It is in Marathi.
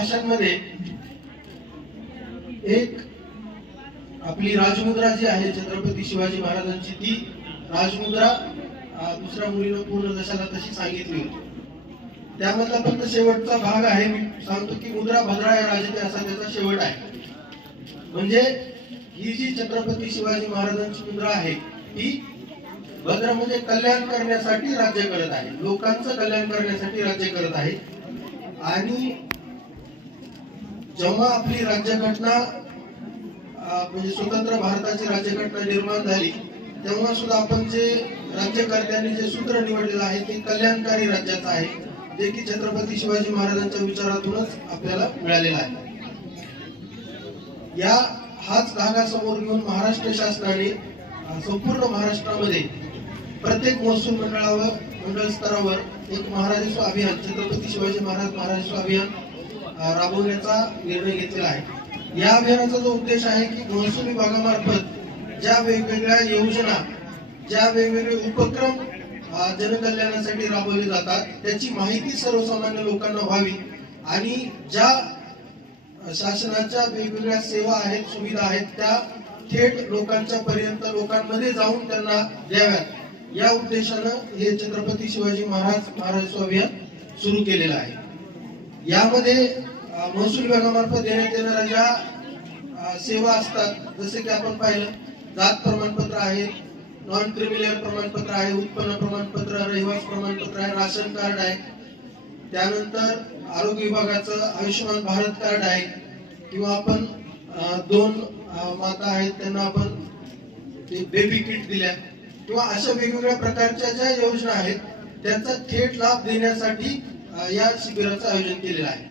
भाषांमध्ये एक आपली राजमुद्रा जी आहे छत्रपती शिवाजी महाराजांची, ती राजमुद्रा दुसऱ्या मुलीनं पूर्ण जशाला तशी सांगितली होती. त्यामधला फक्त शेवटचा भाग आहे, मी सांगतो की मुद्रा भद्राय राजते असा त्याचा शेवट आहे. म्हणजे ही जी छत्रपती शिवाजी महाराजांची मुद्रा आहे ती भद्र म्हणजे कल्याण करण्यासाठी राज्य करत आहे, लोकांचं कल्याण करण्यासाठी राज्य करत आहे. आणि जेव्हा आपली राज्यघटना म्हणजे स्वतंत्र भारताची राज्यघटना निर्माण झाली तेव्हा सुद्धा आपण जे राज्यकर्त्यांनी जे सूत्र निवडलेलं आहे ते कल्याणकारी राज्याचं आहे, जे की छत्रपती शिवाजी महाराजांच्या विचारातूनच आपल्याला मिळालेलं आहे. हाच धागा समोर घेऊन महाराष्ट्र शासनाने संपूर्ण महाराष्ट्रामध्ये प्रत्येक महसूल मंडळ स्तरावर एक महाराजस्व अभियान, छत्रपती शिवाजी महाराजस्व अभियान राबवण्याचा निर्णय घेतलेला आहे. या अभियानाचा जो उद्देश आहे की महसूल विभागामार्फत ज्या वेगवेगळ्या योजना, ज्या वेगवेगळे उपक्रम जनकल्याणासाठी राबवले जातात त्याची माहिती सर्वसामान्य लोकांना व्हावी आणि ज्या शासनाच्या वेगवेगळ््या सेवा आहेत, सुविधा आहेत त्या थेट लोकांच्या पर्यंत, लोकांमध्ये जाऊन त्यांना द्याव्यात, या उद्देशानं हे छत्रपती शिवाजी महाराजस्व अभियान सुरू केलेलं आहे. यामध्ये महसूल विभागामार्फत देण्यात येणाऱ्या ज्या सेवा असतात, जसे की आपण पाहिलं जात प्रमाणपत्र आहे, नॉन क्रिमिनल प्रमाणपत्र आहे, उत्पन्न प्रमाणपत्र, रहिवास प्रमाणपत्र आहे, राशन कार्ड आहे, त्यानंतर आरोग्य विभागाचं आयुष्यमान भारत कार्ड आहे, किंवा आपण 2 माता आहेत त्यांना आपण बेबी किट दिल्या, किंवा अशा वेगवेगळ्या प्रकारच्या ज्या योजना आहेत त्यांचा थेट लाभ देण्यासाठी या शिबिराचं आयोजन केलेलं आहे.